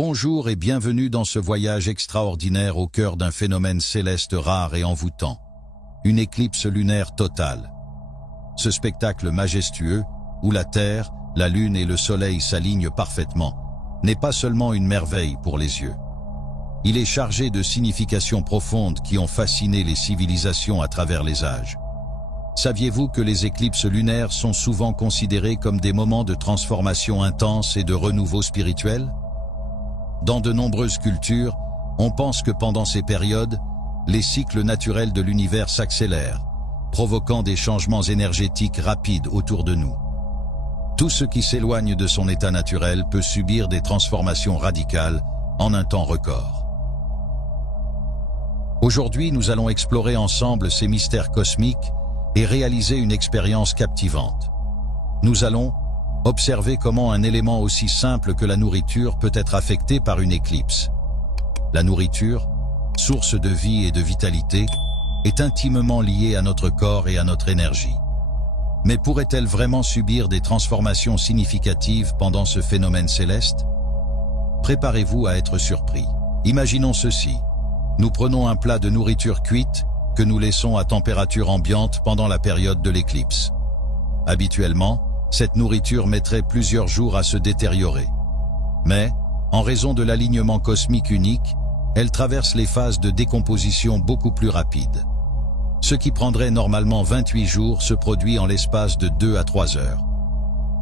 Bonjour et bienvenue dans ce voyage extraordinaire au cœur d'un phénomène céleste rare et envoûtant. Une éclipse lunaire totale. Ce spectacle majestueux, où la Terre, la Lune et le Soleil s'alignent parfaitement, n'est pas seulement une merveille pour les yeux. Il est chargé de significations profondes qui ont fasciné les civilisations à travers les âges. Saviez-vous que les éclipses lunaires sont souvent considérées comme des moments de transformation intense et de renouveau spirituel ? Dans de nombreuses cultures, on pense que pendant ces périodes, les cycles naturels de l'univers s'accélèrent, provoquant des changements énergétiques rapides autour de nous. Tout ce qui s'éloigne de son état naturel peut subir des transformations radicales en un temps record. Aujourd'hui, nous allons explorer ensemble ces mystères cosmiques et réaliser une expérience captivante. Nous allons observer comment un élément aussi simple que la nourriture peut être affecté par une éclipse. La nourriture, source de vie et de vitalité, est intimement liée à notre corps et à notre énergie. Mais pourrait-elle vraiment subir des transformations significatives pendant ce phénomène céleste? Préparez-vous à être surpris. Imaginons ceci. Nous prenons un plat de nourriture cuite que nous laissons à température ambiante pendant la période de l'éclipse. Habituellement, cette nourriture mettrait plusieurs jours à se détériorer. Mais, en raison de l'alignement cosmique unique, elle traverse les phases de décomposition beaucoup plus rapides. Ce qui prendrait normalement 28 jours se produit en l'espace de 2 à 3 heures.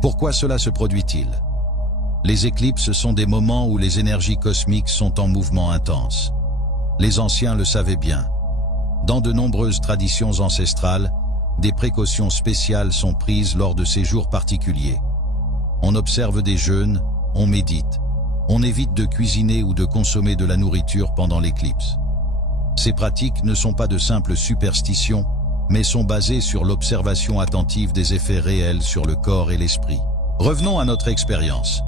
Pourquoi cela se produit-il? Les éclipses sont des moments où les énergies cosmiques sont en mouvement intense. Les anciens le savaient bien. Dans de nombreuses traditions ancestrales, des précautions spéciales sont prises lors de ces jours particuliers. On observe des jeûnes, on médite, on évite de cuisiner ou de consommer de la nourriture pendant l'éclipse. Ces pratiques ne sont pas de simples superstitions, mais sont basées sur l'observation attentive des effets réels sur le corps et l'esprit. Revenons à notre expérience.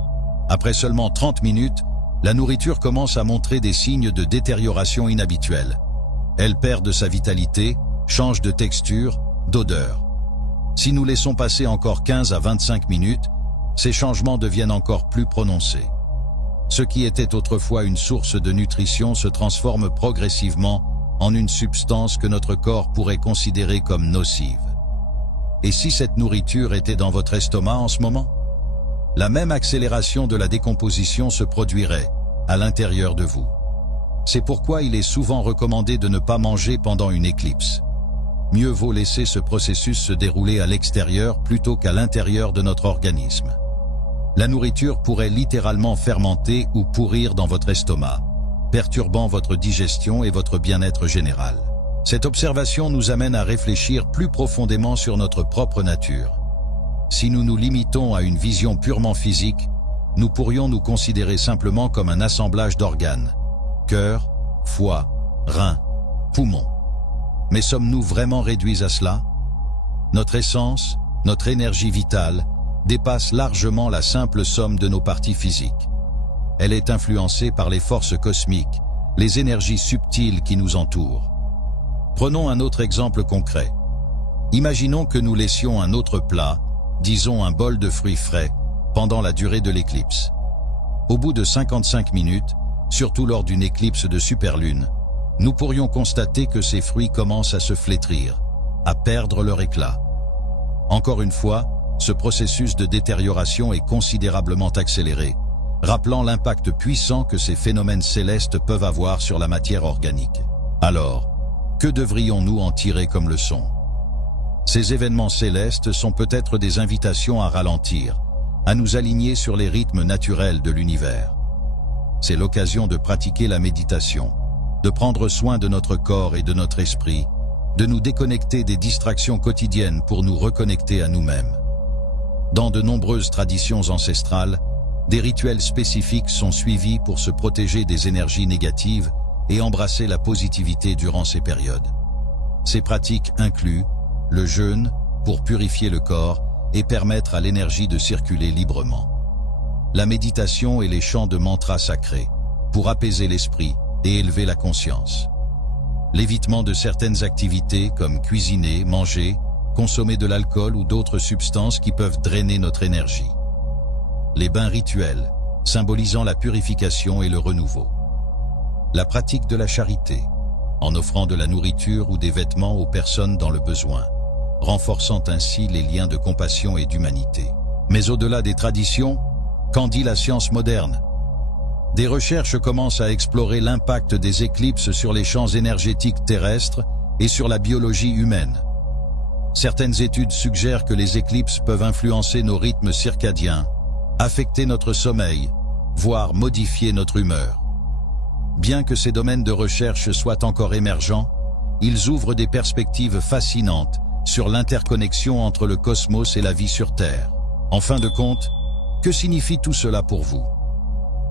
Après seulement 30 minutes, la nourriture commence à montrer des signes de détérioration inhabituels. Elle perd de sa vitalité, change de texture, d'odeur. Si nous laissons passer encore 15 à 25 minutes, ces changements deviennent encore plus prononcés. Ce qui était autrefois une source de nutrition se transforme progressivement en une substance que notre corps pourrait considérer comme nocive. Et si cette nourriture était dans votre estomac en ce moment? La même accélération de la décomposition se produirait à l'intérieur de vous. C'est pourquoi il est souvent recommandé de ne pas manger pendant une éclipse. Mieux vaut laisser ce processus se dérouler à l'extérieur plutôt qu'à l'intérieur de notre organisme. La nourriture pourrait littéralement fermenter ou pourrir dans votre estomac, perturbant votre digestion et votre bien-être général. Cette observation nous amène à réfléchir plus profondément sur notre propre nature. Si nous nous limitons à une vision purement physique, nous pourrions nous considérer simplement comme un assemblage d'organes, cœur, foie, reins, poumons. Mais sommes-nous vraiment réduits à cela? Notre essence, notre énergie vitale, dépasse largement la simple somme de nos parties physiques. Elle est influencée par les forces cosmiques, les énergies subtiles qui nous entourent. Prenons un autre exemple concret. Imaginons que nous laissions un autre plat, disons un bol de fruits frais, pendant la durée de l'éclipse. Au bout de 55 minutes, surtout lors d'une éclipse de superlune, nous pourrions constater que ces fruits commencent à se flétrir, à perdre leur éclat. Encore une fois, ce processus de détérioration est considérablement accéléré, rappelant l'impact puissant que ces phénomènes célestes peuvent avoir sur la matière organique. Alors, que devrions-nous en tirer comme leçon? Ces événements célestes sont peut-être des invitations à ralentir, à nous aligner sur les rythmes naturels de l'univers. C'est l'occasion de pratiquer la méditation, de prendre soin de notre corps et de notre esprit, de nous déconnecter des distractions quotidiennes pour nous reconnecter à nous-mêmes. Dans de nombreuses traditions ancestrales, des rituels spécifiques sont suivis pour se protéger des énergies négatives et embrasser la positivité durant ces périodes. Ces pratiques incluent le jeûne pour purifier le corps et permettre à l'énergie de circuler librement. La méditation et les chants de mantras sacrés pour apaiser l'esprit et élever la conscience. L'évitement de certaines activités comme cuisiner, manger, consommer de l'alcool ou d'autres substances qui peuvent drainer notre énergie. Les bains rituels, symbolisant la purification et le renouveau. La pratique de la charité, en offrant de la nourriture ou des vêtements aux personnes dans le besoin, renforçant ainsi les liens de compassion et d'humanité. Mais au-delà des traditions, qu'en dit la science moderne? Des recherches commencent à explorer l'impact des éclipses sur les champs énergétiques terrestres et sur la biologie humaine. Certaines études suggèrent que les éclipses peuvent influencer nos rythmes circadiens, affecter notre sommeil, voire modifier notre humeur. Bien que ces domaines de recherche soient encore émergents, ils ouvrent des perspectives fascinantes sur l'interconnexion entre le cosmos et la vie sur Terre. En fin de compte, que signifie tout cela pour vous?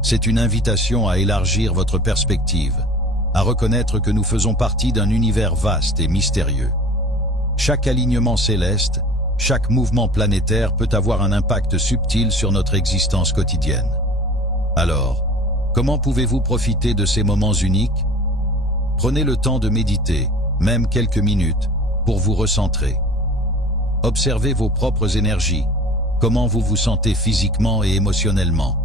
C'est une invitation à élargir votre perspective, à reconnaître que nous faisons partie d'un univers vaste et mystérieux. Chaque alignement céleste, chaque mouvement planétaire peut avoir un impact subtil sur notre existence quotidienne. Alors, comment pouvez-vous profiter de ces moments uniques? Prenez le temps de méditer, même quelques minutes, pour vous recentrer. Observez vos propres énergies, comment vous vous sentez physiquement et émotionnellement.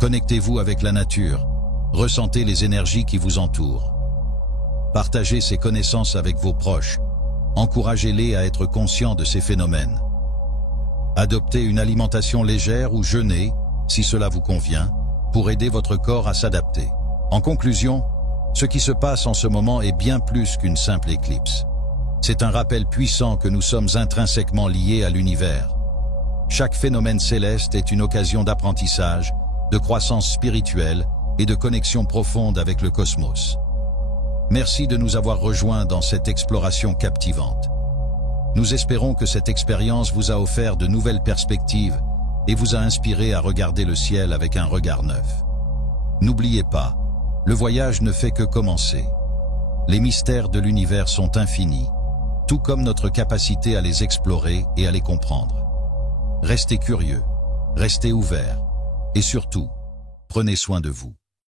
Connectez-vous avec la nature, ressentez les énergies qui vous entourent. Partagez ces connaissances avec vos proches, encouragez-les à être conscients de ces phénomènes. Adoptez une alimentation légère ou jeûnez, si cela vous convient, pour aider votre corps à s'adapter. En conclusion, ce qui se passe en ce moment est bien plus qu'une simple éclipse. C'est un rappel puissant que nous sommes intrinsèquement liés à l'univers. Chaque phénomène céleste est une occasion d'apprentissage, de croissance spirituelle et de connexion profonde avec le cosmos. Merci de nous avoir rejoints dans cette exploration captivante. Nous espérons que cette expérience vous a offert de nouvelles perspectives et vous a inspiré à regarder le ciel avec un regard neuf. N'oubliez pas, le voyage ne fait que commencer. Les mystères de l'univers sont infinis, tout comme notre capacité à les explorer et à les comprendre. Restez curieux, restez ouverts et surtout, prenez soin de vous.